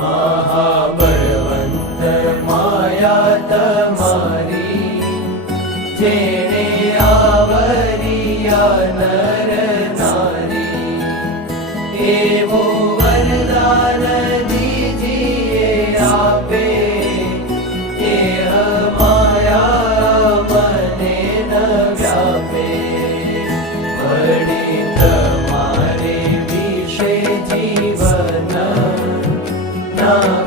મહાબળવંત માયા તમારી, જેણે આવરિયા નર નારી, એવું વરદાન દીજીએ આપે, એ માયા મને ન વ્યાપે. વળી તમારે વિશે જીવન ના